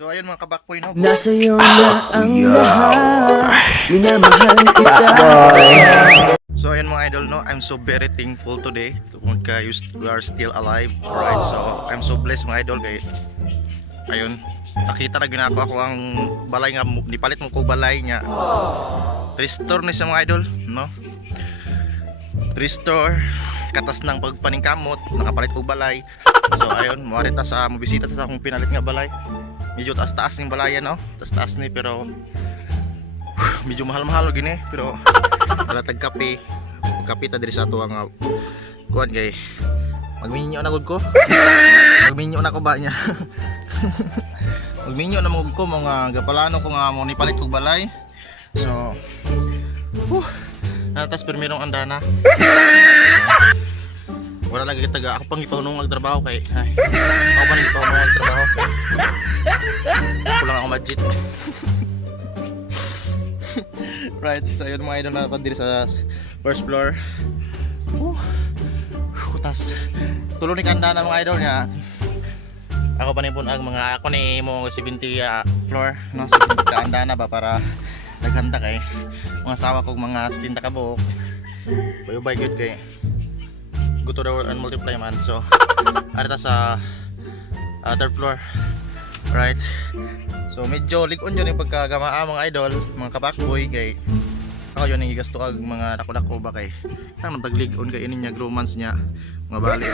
So ayun mga kabakboy, no? Nasa iyo na ang lahat. Minamahal kita. So ayun mga idol, no? I'm so very thankful today kaya we are still alive. Alright, so I'm so blessed mga idol kay ayun, nakita na ginako ako ang balay nga nipalit mo ko balay niya. Restore ni sa mga idol, no? Restore katas ng pagpaningkamot, nakapalit ko balay. So ayun, moarita sa mobisita sa akong pinalit nga balay. Medyo taas-taas ng balayan, no? Taas-taas ni pero medyo mahal-mahal gini pero wala tag kape. Kape ta diri sa ato ang kuan kay magminyo na gud ko. Magminyo na ko ba niya. Magminyo na mo ko mga gapalano ko nga mo ni palit kog balay. So natas permirong andana. Wala lagi taga ako pang ipahunong magtrabaho kay ay ako pa nang ipahunong magtrabaho kulang ako budget. Right, so yun mga idol na diri sa first floor. Kutas tulo ni kanda na mga idol niya. Ako pa nipun ang mga ako ni mo 70 floor no, 70 ka anda na ba para naghanda kay mga asawa kog mga 70 ka buok. Bayubay good kay go to the world and multiply man. So arita sa third floor, right? So medyo ligon yun yung pagkagamaa mga idol, mga kabakboy kay ako yun yung igasto ag mga dako-dako ba kay nang tagligon kay ininnya gromans niya mga bali.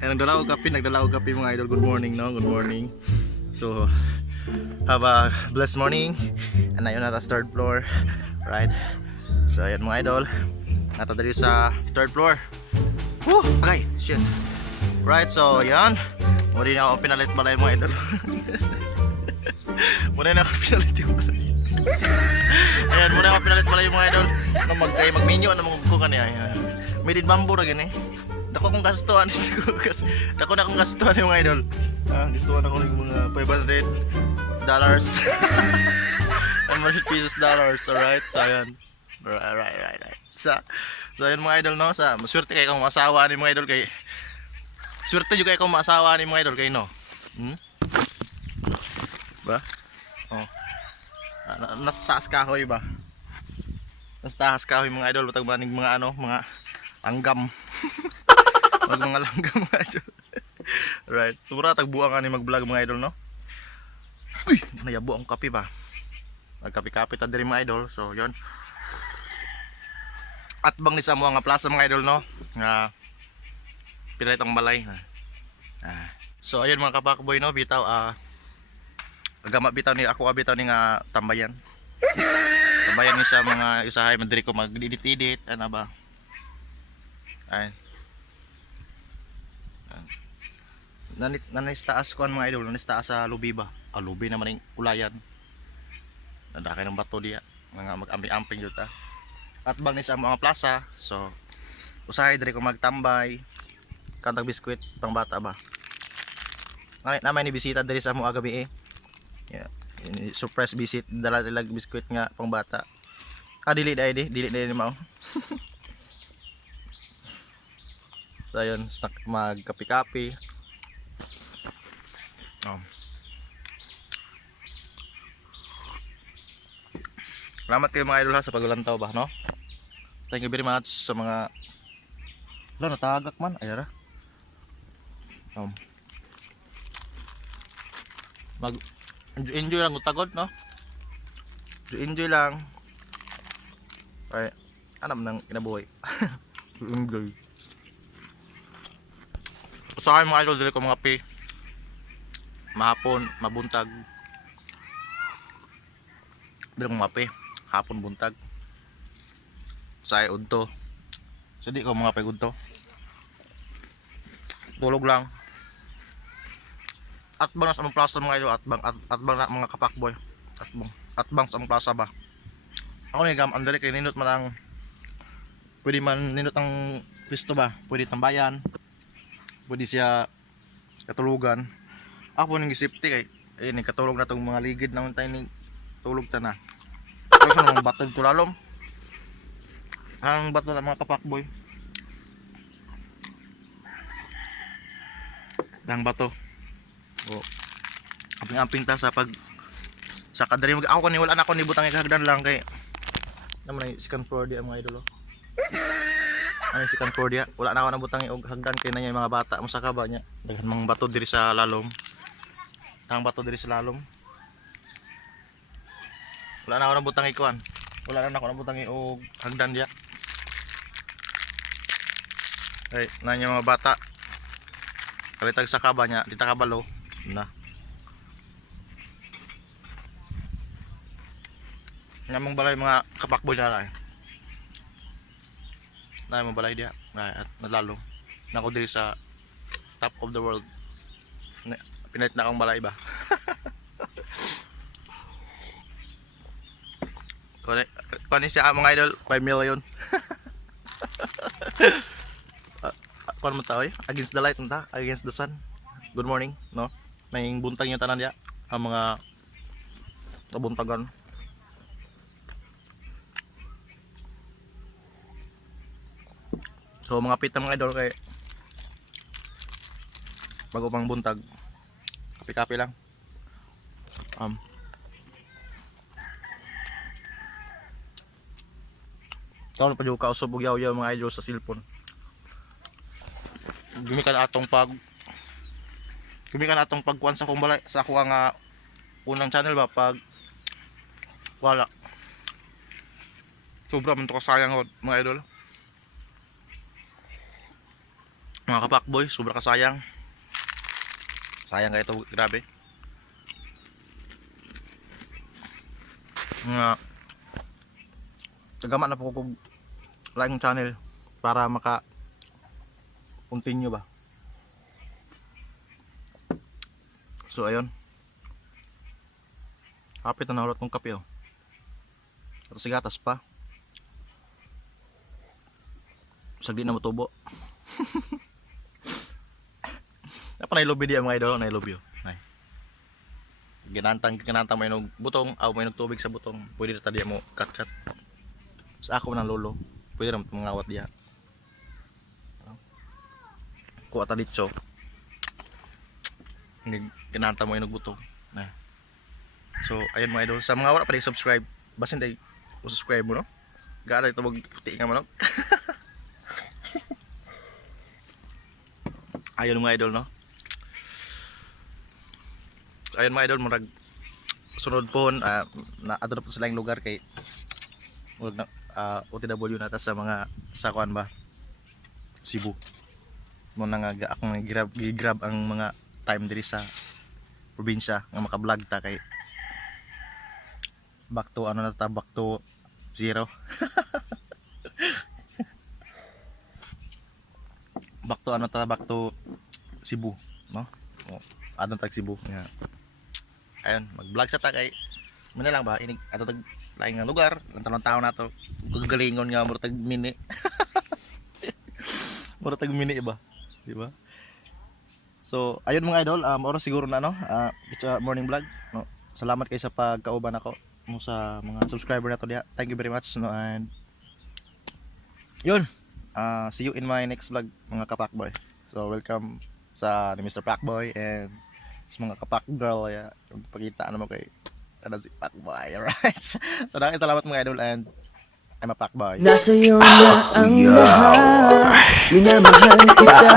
Nagdala og kape mga idol. Good morning, no? Good morning. So have a blessed morning. And ayun na sa third floor, right? So ayan mga idol, nata diri sa third floor. Okay, shit. Right, so yan. Muli na ako pinalit balay mga idol. Muna na ako pinalit yung balay. Ayan, muna ako pinalit balay mga idol. Magminyo na mga ko kaniya. Made in bamboo na gini. Dako kong gastuhan. Dako na kong gastuhan yung mga idol. Gastuhan ako ng mga $500. $100 dollars, alright? So ayan. Right. So ayun mga idol, no? Maswerte kayo kung maasawa ni mga idol kay swerte juga kayo kung maasawa ni mga idol kay no. Ba? Oh. Nasa taas kahoy ba? Nasa taas kahoy mga idol, batag maning mga ano, mga langgam. Mga langgam mga idol. Right. Sura tagbuang ani mag-vlog mga idol, no? Uy, nayabo ang kape ba? Nagkape-kape ta diri mga idol. So, yon. At bang ni sa mga plaza mga idol, no? Nga pilit ang balay. So ayun mga kabakboy, no, bitaw agama bitaw ni ako bitaw ni nga tambayan. Tambayan ni sa mga usahay madiri ko mag-edit ano ba. Ay. Nanis taas ko mga idol, nanis taas sa lubi ba? Lubi naman ning ulayan. Nadakay ng bato diya. Mga mag-amping-amping jud ta. At bang ni sa mga plaza, so usahay diri ko magtambay. Kantag biskwit pang bata ba. Ay naman ni bisita diri sa mga gabi Yeah. Surprise visit dala tilag biskwit nga pang bata. Dili ni mao. So ayun, snack magkape-kape. Salamat kayo mga idol ha sa paglantaw ba, no? Thank you very much sa mga natagak man, ayara. Enjoy lang utagod, no? Enjoy lang. Ay, anam nang kinabuhay. Enjoy. Sa akin mga idol, dili ko mga pi. Mahapon, mabuntag. Dili ko mga pi. Hapon buntag. Sa udto. So di ko mga pi udto. Tulog lang. Atbang sa among plaza mga idol, atbang na mga kapakboy. Atbang sa among plaza ba. Ako ni gam andali kay nindot man ang pwede man nindot ang pisto ba, pwede tambayan. Pwede siya katulugan. Ako ning safety kay ni katulog na tong mga ligid na tayo ni tulog ta na. Ay ko nang bato dito lalom. Ang bato ng mga kapakboy. Dang bato. Oh. amping ta sa pag sa kadari mag ako ni wala na ako ni butang ikagdan lang kay naman ay second floor di mga idol. Ano si second floor dia wala na ako nabutang og hagdan kay na yung mga bata mo sa kaba nya daghan mang bato diri sa lalom. Tang bato diri sa lalom. Wala na ako nabutang ikuan. Wala na ako nabutang og hagdan dia. Ay, nanya mga bata. Kalitag sa kaba nya, dita kabalo na. Namang balay mga kapakboy na lang. Na mga balay dia, at nalalo. Nako diri sa top of the world. Pinait na akong balay ba. Kunin siya mga idol, 5 million. Kuan mo ta oy, against the light ta, against the sun. Good morning, no? May buntag yung tanan dia, ang mga tabuntagan. So mga pita mga idol kay bago pang buntag. Kape-kape lang. Karon pa jud ka usab og yaw-yaw mga idol sa cellphone. Gumikan atong pagkuan sa akong balay sa ako nga unang channel ba pag wala sobra man to kasayang mga idol, mga kapakboy, sobra kasayang sayang kayo ito, grabe nga tagama na po kung laing channel para maka continue ba. So ayun, kapit na nahulot ng kape oh. Tapos gatas pa sagdi na matubo. Napa na ilobi diya mga idol, na ilobi oh. Ginantang mo yung butong, may tubig sa butong, pwede na diya mo cut. Sa ako ng lolo, pwede na mangawat diya. Kuha ta ditso. Kinanta mo yung butong. So ayun mga idol, sa mga wala pa rin subscribe, basin tayo subscribe mo no? Gaano ito magputi nga manok. Ayun mga idol no. Ayun mga idol, murag sunod po na ato na po sila yung lugar kay murag na OTW nata sa mga sakuan ba Cebu. Mo nga akong gi-grab ang mga time diri sa probinsya nga maka-vlog ta kay back to back to zero. back to Cebu no. Adon tag Cebu nga. Ayun, mag-vlog sa ta kay muna lang ba inig ato tag laing nga lugar, lang taon na to. Gagalingon nga murag tag mini. Murag tag mini ba? Di ba? So, ayun mga idol, oras siguro na no. It's a morning vlog, no. Salamat kayo sa pagkauban ako mo sa mga subscriber nato diha. Thank you very much no, and yun. See you in my next vlog mga kapakboy. So, welcome sa ni Mr. Pakboy and sa mga kapakgirl ya. Pagkita ano mo kay si Pakboy, alright? So, salamat mga idol and I'm a Pakboy. Nasa iyo na ang lahat, minamahal kita.